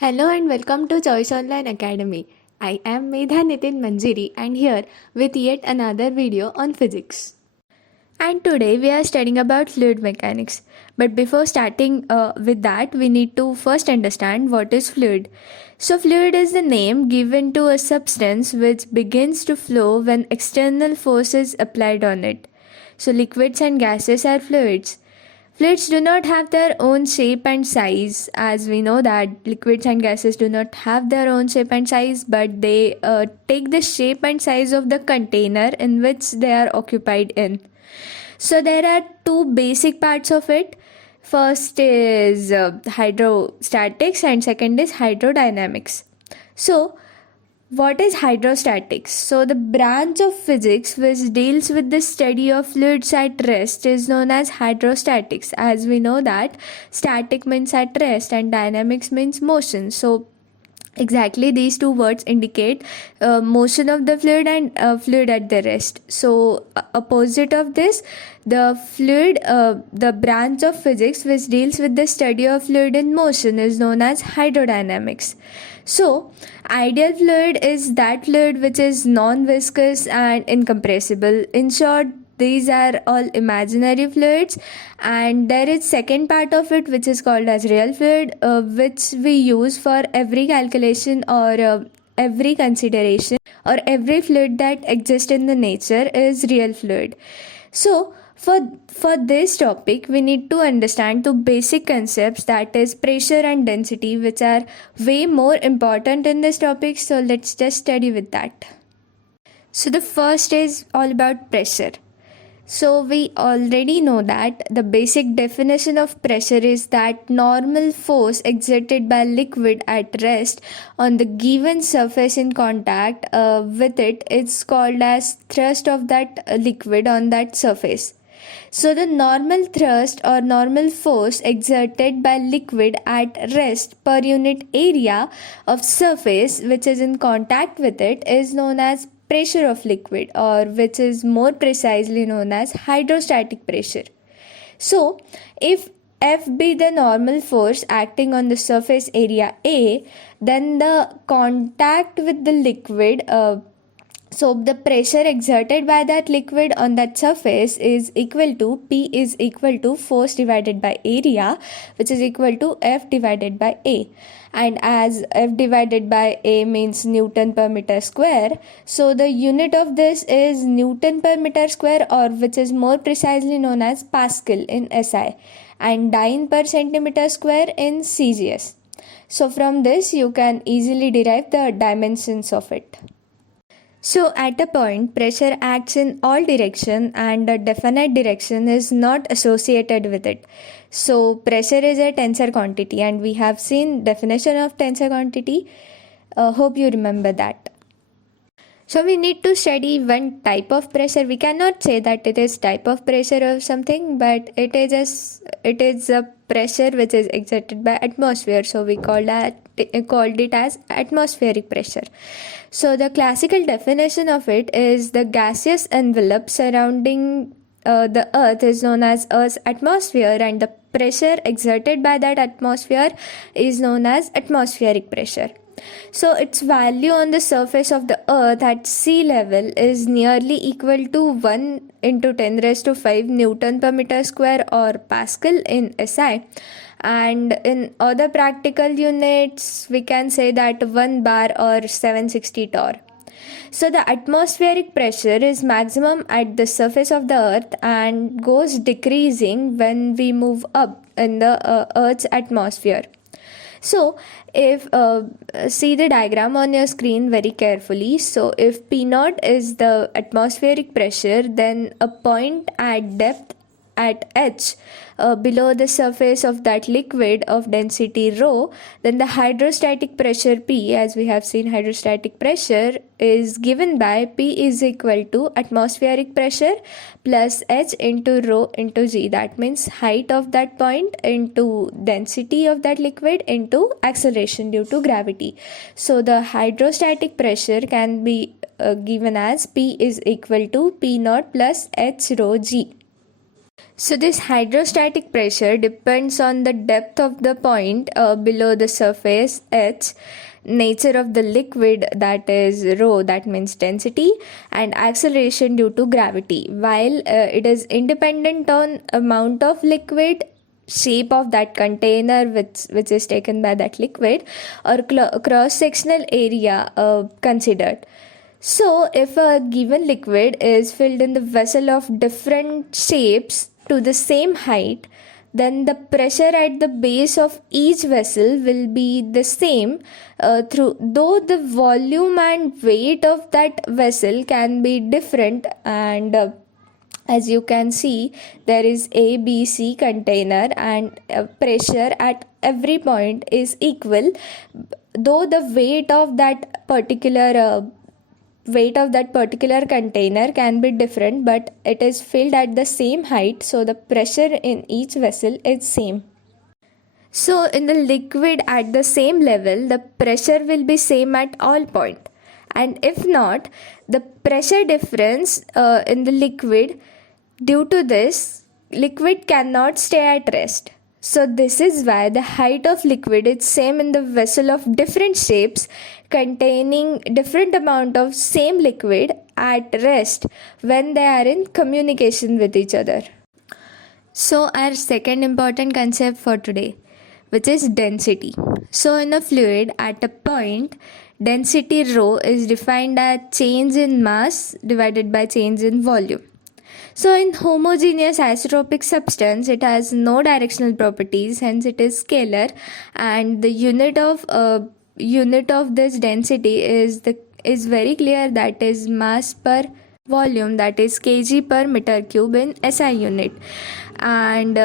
Hello and welcome to Choice Online Academy. I am Medha Manjiri and here with yet another video on physics. And today we are studying about fluid mechanics. But before starting with that, we need to first understand what is fluid. So, fluid is the name given to a substance which begins to flow when external force is applied on it. So, liquids and gases are fluids. Fluids do not have their own shape and size, as we know that liquids and gases do not have their own shape and size, but they take the shape and size of the container in which they are occupied in. So there are two basic parts of it. First is hydrostatics and second is hydrodynamics. So what is hydrostatics? So the branch of physics which deals with the study of fluids at rest is known as hydrostatics, as we know that static means at rest and dynamics means motion. So exactly these two words indicate motion of the fluid and fluid at the rest. So opposite of this, the branch of physics which deals with the study of fluid in motion is known as hydrodynamics. So ideal fluid is that fluid which is non-viscous and incompressible. In short, these are all imaginary fluids, and there is second part of it which is called as real fluid, which we use for every calculation or every consideration, or every fluid that exists in the nature is real fluid. So for this topic we need to understand two basic concepts, that is pressure and density, which are way more important in this topic. So let's just study with that. So the first is all about pressure. So we already know that the basic definition of pressure is that normal force exerted by liquid at rest on the given surface in contact with it is called as thrust of that liquid on that surface. So the normal thrust or normal force exerted by liquid at rest per unit area of surface which is in contact with it is known as pressure of liquid, or which is more precisely known as hydrostatic pressure. So if F be the normal force acting on the surface area A, then the contact with the liquid so the pressure exerted by that liquid on that surface is equal to P is equal to force divided by area, which is equal to F divided by A. And as F divided by A means Newton per meter square, so the unit of this is Newton per meter square, or which is more precisely known as Pascal in SI, and dyne per centimeter square in CGS. So from this you can easily derive the dimensions of it. So at a point, pressure acts in all direction and a definite direction is not associated with it. So pressure is a tensor quantity, and we have seen definition of tensor quantity. Hope you remember that. So we need to study one type of pressure. We cannot say that it is type of pressure or something, but it is a pressure which is exerted by atmosphere. So we called it as atmospheric pressure. So the classical definition of it is the gaseous envelope surrounding the earth is known as Earth's atmosphere, and the pressure exerted by that atmosphere is known as atmospheric pressure. So its value on the surface of the earth at sea level is nearly equal to 1 into 10 raised to 5 Newton per meter square, or Pascal in SI. And in other practical units we can say that 1 bar or 760 torr. So the atmospheric pressure is maximum at the surface of the earth and goes decreasing when we move up in the earth's atmosphere. So if see the diagram on your screen very carefully. So if P naught is the atmospheric pressure, then a point at depth at H below the surface of that liquid of density rho, then the hydrostatic pressure P, as we have seen hydrostatic pressure is given by P is equal to atmospheric pressure plus H into rho into G. That means height of that point into density of that liquid into acceleration due to gravity. So the hydrostatic pressure can be given as P is equal to P naught plus H rho G. So this hydrostatic pressure depends on the depth of the point below the surface H, nature of the liquid, that is rho, that means density, and acceleration due to gravity. While it is independent on amount of liquid, shape of that container which is taken by that liquid, or cross sectional area considered. So, if a given liquid is filled in the vessel of different shapes to the same height, then the pressure at the base of each vessel will be the same, through though the volume and weight of that vessel can be different. And as you can see, there is a b c container, and pressure at every point is equal, though the weight of that particular container can be different, but it is filled at the same height, so the pressure in each vessel is same. So in the liquid at the same level, the pressure will be same at all point, and if not, the pressure difference in the liquid, due to this, liquid cannot stay at rest. So this is why the height of liquid is same in the vessel of different shapes containing different amount of same liquid at rest when they are in communication with each other. So our second important concept for today, which is density. So in a fluid at a point, density rho is defined as change in mass divided by change in volume. So in homogeneous isotropic substance, it has no directional properties, hence it is scalar, and the unit of this density is very clear, that is mass per volume, that is kg per meter cube in SI unit. And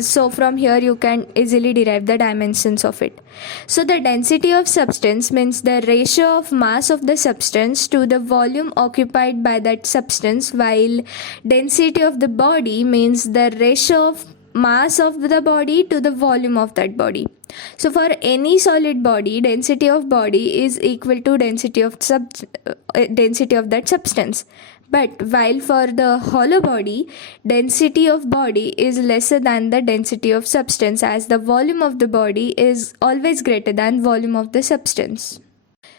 so from here you can easily derive the dimensions of it. So the density of substance means the ratio of mass of the substance to the volume occupied by that substance, while density of the body means the ratio of mass of the body to the volume of that body. So for any solid body, density of body is equal to density of that substance. But while for the hollow body, density of body is lesser than the density of substance, as the volume of the body is always greater than volume of the substance.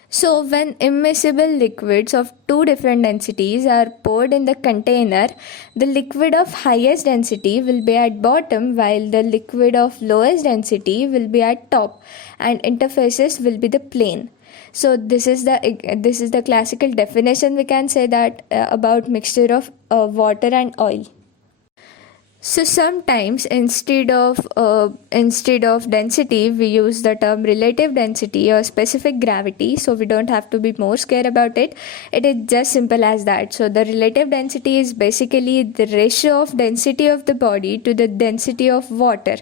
So when immiscible liquids of two different densities are poured in the container, the liquid of highest density will be at bottom, while the liquid of lowest density will be at top, and interfaces will be the plane. So this is the classical definition, we can say, that about mixture of water and oil. So sometimes instead of density, we use the term relative density or specific gravity. So we don't have to be more scared about it. It is just simple as that. So the relative density is basically the ratio of density of the body to the density of water.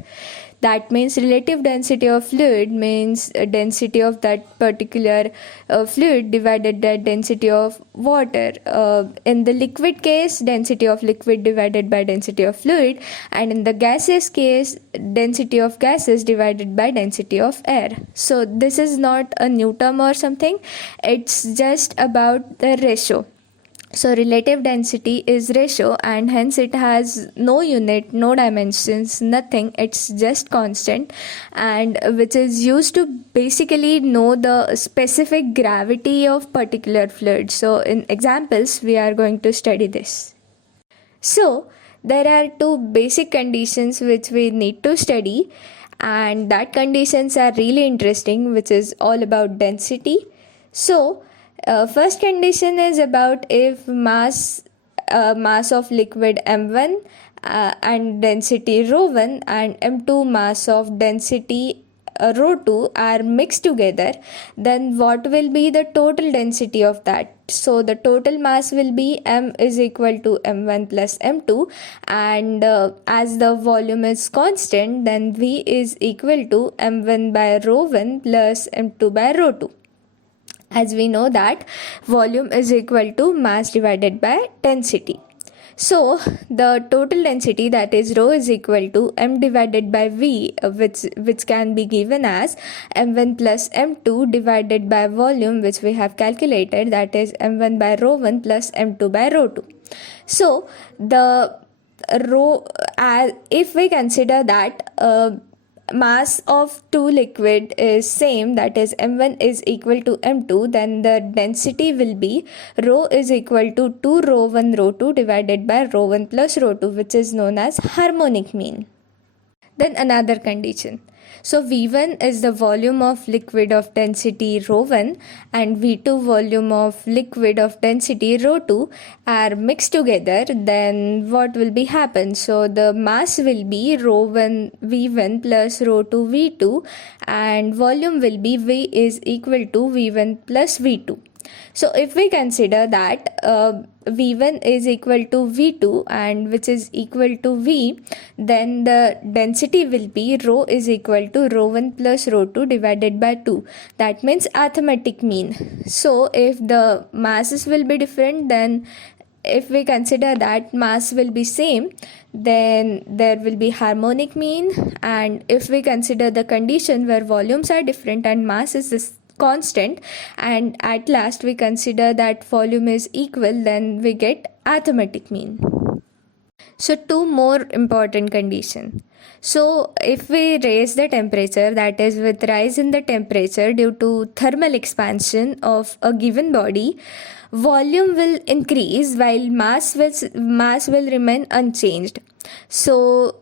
That means relative density of fluid means density of that particular fluid divided by density of water. In the liquid case, density of liquid divided by density of fluid, and in the gaseous case, density of gases divided by density of air. So this is not a new term or something, it's just about the ratio. So relative density is ratio, and hence it has no unit, no dimensions, nothing. It's just constant, and which is used to basically know the specific gravity of particular fluid. So in examples, we are going to study this. So there are two basic conditions which we need to study, and that conditions are really interesting, which is all about density. So first condition is about if mass of liquid m1 and density ρ1 and m2 mass of density ρ2 are mixed together, then what will be the total density of that? So the total mass will be m is equal to m1 plus m2, and as the volume is constant, then v is equal to m1 by ρ1 plus m2 by ρ2. As we know that volume is equal to mass divided by density. So the total density, that is rho, is equal to m divided by v, which can be given as m1 plus m2 divided by volume, which we have calculated, that is m1 by ρ1 plus m2 by ρ2. So the rho, if we consider that mass of two liquid is same, that is m1 is equal to m2, then the density will be rho is equal to 2 rho 1 rho 2 divided by rho 1 plus rho 2, which is known as harmonic mean. Then another condition. So V1 is the volume of liquid of density rho 1 and V2 volume of liquid of density rho 2 are mixed together, then what will be happen? So the mass will be rho 1 V1 plus rho 2 V2 and volume will be V is equal to V1 plus V2. So if we consider that V1 is equal to V2 and which is equal to V, then the density will be rho is equal to rho 1 plus rho 2 divided by 2. That means arithmetic mean. So if the masses will be different, then if we consider that mass will be same, then there will be harmonic mean. And if we consider the condition where volumes are different and mass is this constant, and at last we consider that volume is equal, then we get arithmetic mean. So two more important condition. So if we raise the temperature, that is with rise in the temperature due to thermal expansion of a given body, volume will increase while mass will remain unchanged. So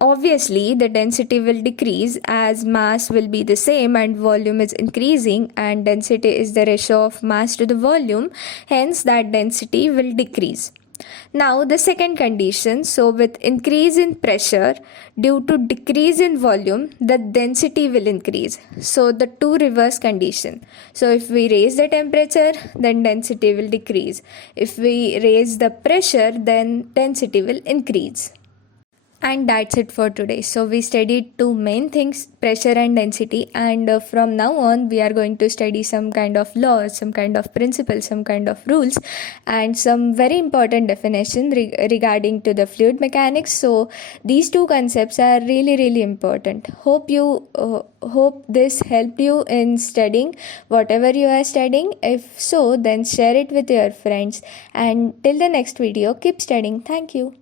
obviously the density will decrease as mass will be the same and volume is increasing, and density is the ratio of mass to the volume, hence that density will decrease. Now the second condition, so with increase in pressure due to decrease in volume, the density will increase. So the two reverse condition. So if we raise the temperature, then density will decrease. If we raise the pressure, then density will increase. And that's it for today. So we studied two main things, pressure and density, and from now on we are going to study some kind of laws, some kind of principles, some kind of rules, and some very important definition regarding to the fluid mechanics. So these two concepts are really important. Hope this helped you in studying whatever you are studying. If so, then share it with your friends, and till the next video, keep studying. Thank you.